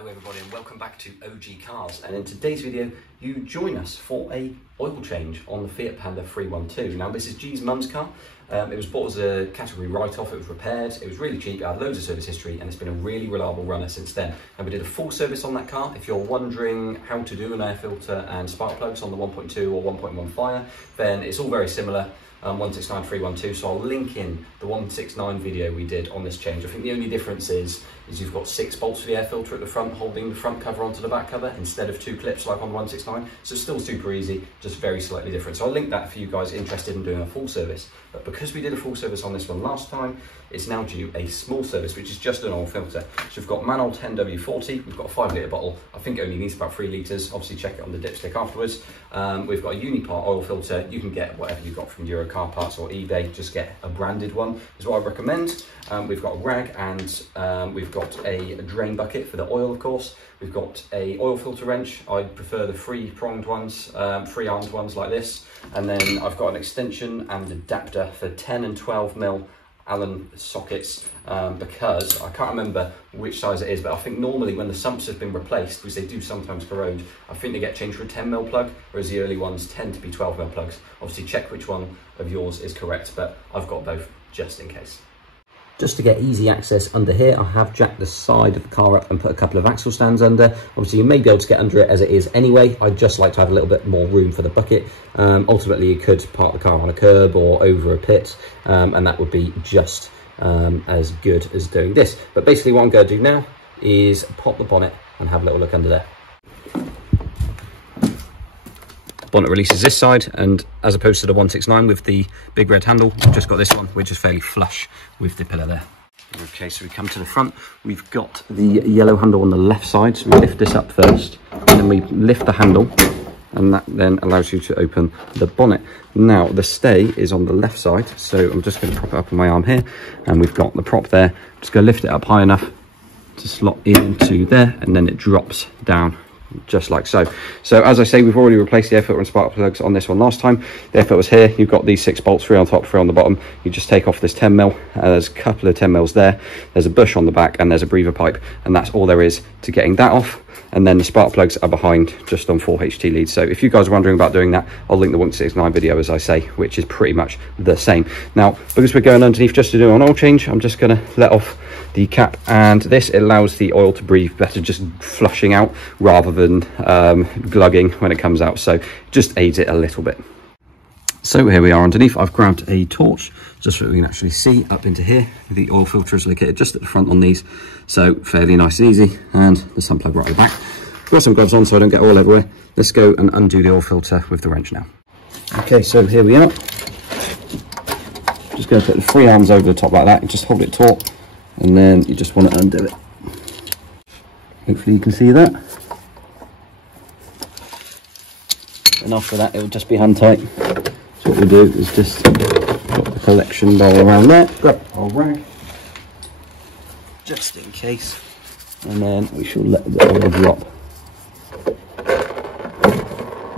Hello everybody and welcome back to OG Cars, and in today's video you join us for a oil change on the Fiat Panda 312. Now this is G's mum's car. It was bought as a category write-off, it was repaired, it was really cheap, it had loads of service history and it's been a really reliable runner since then. And we did a full service on that car. If you're wondering how to do an air filter and spark plugs on the 1.2 or 1.1 Fire, then it's all very similar. 169 312, so I'll link in the 169 video we did on this change. I think the only difference is you've got 6 bolts for the air filter at the front holding the front cover onto the back cover instead of 2 clips like on the 169, so it's still super easy, just very slightly different. So I'll link that for you guys interested in doing a full service. But because we did a full service on this one last time, it's now due a small service, which is just an oil filter. So we've got Manol 10W40, we've got a 5 litre bottle. I think it only needs about 3 litres, obviously check it on the dipstick afterwards. We've got a Unipart oil filter. You can get whatever you got from Euro Car Parts or eBay, just get a branded one is what I recommend. We've got a rag and we've got a drain bucket for the oil, of course. We've got a oil filter wrench. I prefer the 3-pronged ones, 3-armed ones like this. And then I've got an extension and adapter for 10 and 12mm Allen sockets, because I can't remember which size it is, but I think normally when the sumps have been replaced, which they do sometimes corrode, I think they get changed for a 10mm plug, whereas the early ones tend to be 12mm plugs. Obviously check which one of yours is correct, but I've got both just in case. Just to get easy access under here, I have jacked the side of the car up and put a couple of axle stands under. Obviously you may be able to get under it as it is anyway. I'd just like to have a little bit more room for the bucket. Ultimately you could park the car on a curb or over a pit, and that would be just as good as doing this. But basically what I'm going to do now is pop the bonnet and have a little look under there. Bonnet releases this side, and as opposed to the 169 with the big red handle, I've just got this one which is fairly flush with the pillar there. Okay, so we come to the front, we've got the yellow handle on the left side, so we lift this up first and then we lift the handle, and that then allows you to open the bonnet. Now the stay is on the left side, so I'm just going to prop it up on my arm here, and we've got the prop there. I'm just going to lift it up high enough to slot into there, and then it drops down just like so. So as I say, we've already replaced the air filter and spark plugs on this one last time. The air filter was here. You've got these 6 bolts, 3 on top, 3 on the bottom. You just take off this 10mm. There's a couple of 10mm there. There's a bush on the back and there's a breather pipe, and that's all there is to getting that off. And then the spark plugs are behind just on 4 HT leads. So if you guys are wondering about doing that, I'll link the 169 video, as I say, which is pretty much the same. Now, because we're going underneath just to do an oil change, I'm just going to let off the cap, and this allows the oil to breathe better, just flushing out rather than glugging when it comes out. So just aids it a little bit. So here we are underneath. I've grabbed a torch just so we can actually see up into here. The oil filter is located just at the front on these, so fairly nice and easy, and the sun plug right at the back. Got some gloves on so I don't get all everywhere. Let's go and undo the oil filter with the wrench now. Okay, so here we are. Just going to put the 3 arms over the top like that and just hold it taut, and then you just want to undo it. Hopefully you can see that. And after that it will just be hand tight. So what we'll do is just put the collection bowl around there, grab our rag just in case, and then we shall let the oil drop.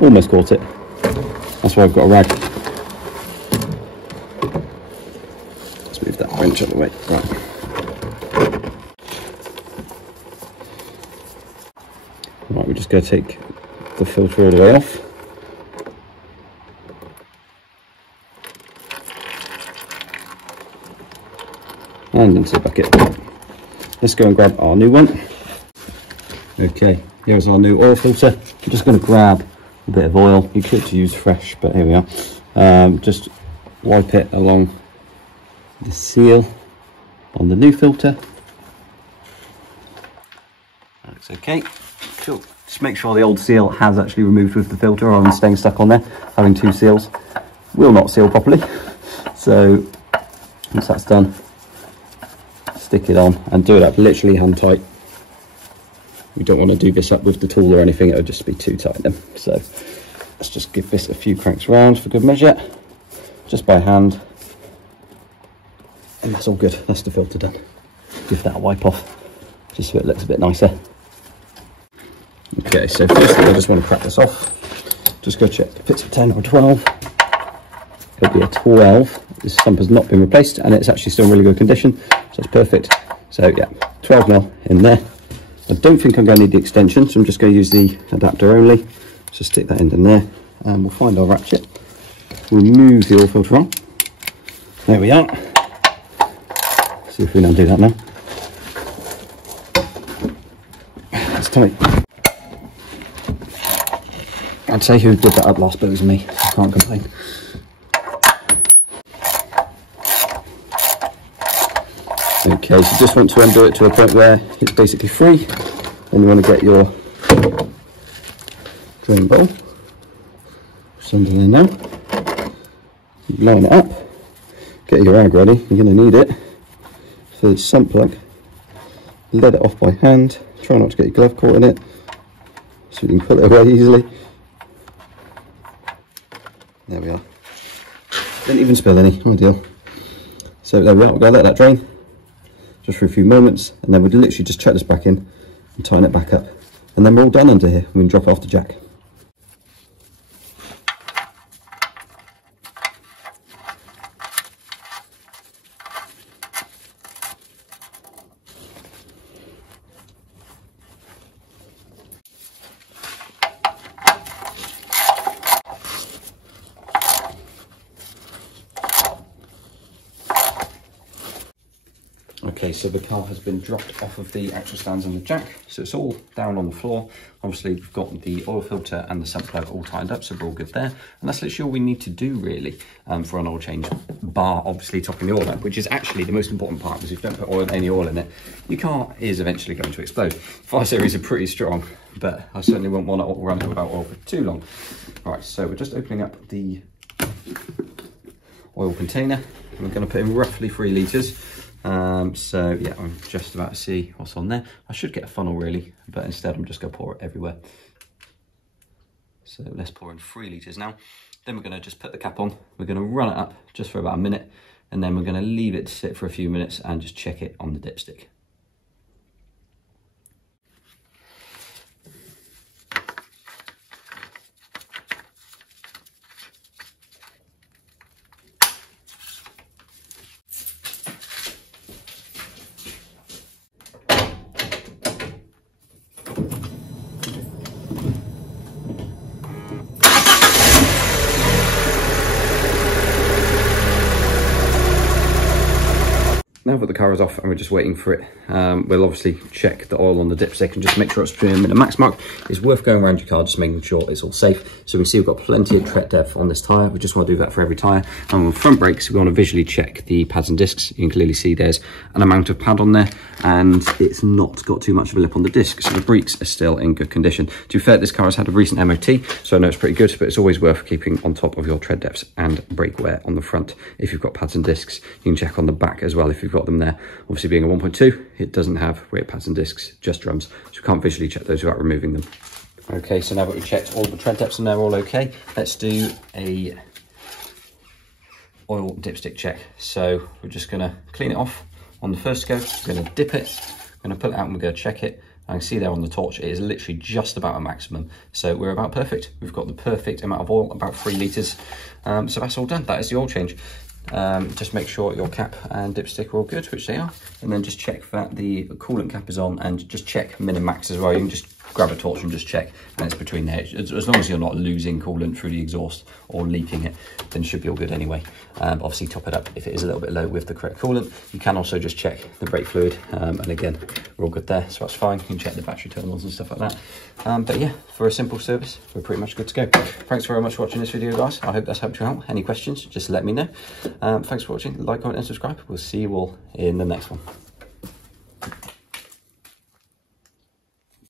Almost caught it. That's why I've got a rag. Let's move that wrench out of the way. Right, we're just going to take the filter all the way off. And into the bucket. Let's go and grab our new one. Okay, here's our new oil filter. I'm just going to grab a bit of oil. You could use fresh, but here we are. Just wipe it along the seal on the new filter. That's okay. Cool. Just make sure the old seal has actually removed with the filter, or I'm staying stuck on there. Having 2 seals will not seal properly. So once that's done, stick it on and do it up literally hand tight. We don't want to do this up with the tool or anything, it would just be too tight then. So let's just give this a few cranks around for good measure, just by hand, and that's all good. That's the filter done. Give that a wipe off just so it looks a bit nicer. Okay, so first I just want to crack this off. Just go check if it's a 10 or a 12. It'll be a 12. This sump has not been replaced and it's actually still in really good condition, so it's perfect. So yeah, 12mm in there. I don't think I'm going to need the extension, so I'm just going to use the adapter only. So stick that end in there, and we'll find our ratchet. Remove the oil filter on. There we are. See if we can undo that now. That's tight. I'd say who did that up last, but it was me. I can't complain. Okay, so just want to undo it to a point where it's basically free. And you want to get your drain bowl. Just under there now. Line it up. Get your rag ready. You're going to need it for the sump plug. Let it off by hand. Try not to get your glove caught in it, so you can pull it away easily. There we are. Didn't even spill any. Ideal. So there we are. We're going to let that drain just for a few moments, and then we'll literally just chuck this back in and tighten it back up, and then we're all done under here. We can drop it off the jack. Okay, so the car has been dropped off of the axle stands on the jack, so it's all down on the floor. Obviously we've got the oil filter and the sump plug all tightened up, so we're all good there. And that's literally all we need to do really for an oil change, bar obviously topping the oil up, which is actually the most important part, because if you don't put any oil in it, your car is eventually going to explode. 5 Series are pretty strong, but I certainly wouldn't want to run it without oil for too long. Right, so we're just opening up the oil container. We're going to put in roughly 3 litres. So yeah, I'm just about to see what's on there. I should get a funnel really, but instead I'm just going to pour it everywhere. So let's pour in 3 litres now. Then we're going to just put the cap on. We're going to run it up just for about a minute, and then we're going to leave it to sit for a few minutes and just check it on the dipstick. Now that the car is off and we're just waiting for it, we'll obviously check the oil on the dipstick and just make sure it's between a min and max mark. It's worth going around your car, just making sure it's all safe. So we can see we've got plenty of tread depth on this tyre. We just want to do that for every tyre. And on front brakes, we want to visually check the pads and discs. You can clearly see there's an amount of pad on there, and it's not got too much of a lip on the disc. So the brakes are still in good condition. To be fair, this car has had a recent MOT, so I know it's pretty good, but it's always worth keeping on top of your tread depths and brake wear on the front. If you've got pads and discs, you can check on the back as well if you've got them there. Obviously being a 1.2, it doesn't have rear pads and discs, just drums, so you can't visually check those without removing them. Okay, so now that we've checked all the tread depths and they're all okay, let's do a oil dipstick check. So we're just going to clean it off on the first go. We're going to dip it, we're going to pull it out and we're going to check it. I can see there on the torch, it is literally just about a maximum. So we're about perfect. We've got the perfect amount of oil, about 3 litres. So that's all done. That is the oil change. Just make sure your cap and dipstick are all good, which they are, and then just check that the coolant cap is on, and just check min and max as well. You can just grab a torch and just check, and it's between there. As long as you're not losing coolant through the exhaust or leaking it, then it should be all good anyway. Obviously top it up if it is a little bit low with the correct coolant. You can also just check the brake fluid, and again, we're all good there, so that's fine. You can check the battery terminals and stuff like that. But yeah, for a simple service, we're pretty much good to go. Thanks very much for watching this video, guys. I hope that's helped you out. Any questions, just let me know. Thanks for watching. Like, comment and subscribe. We'll see you all in the next one.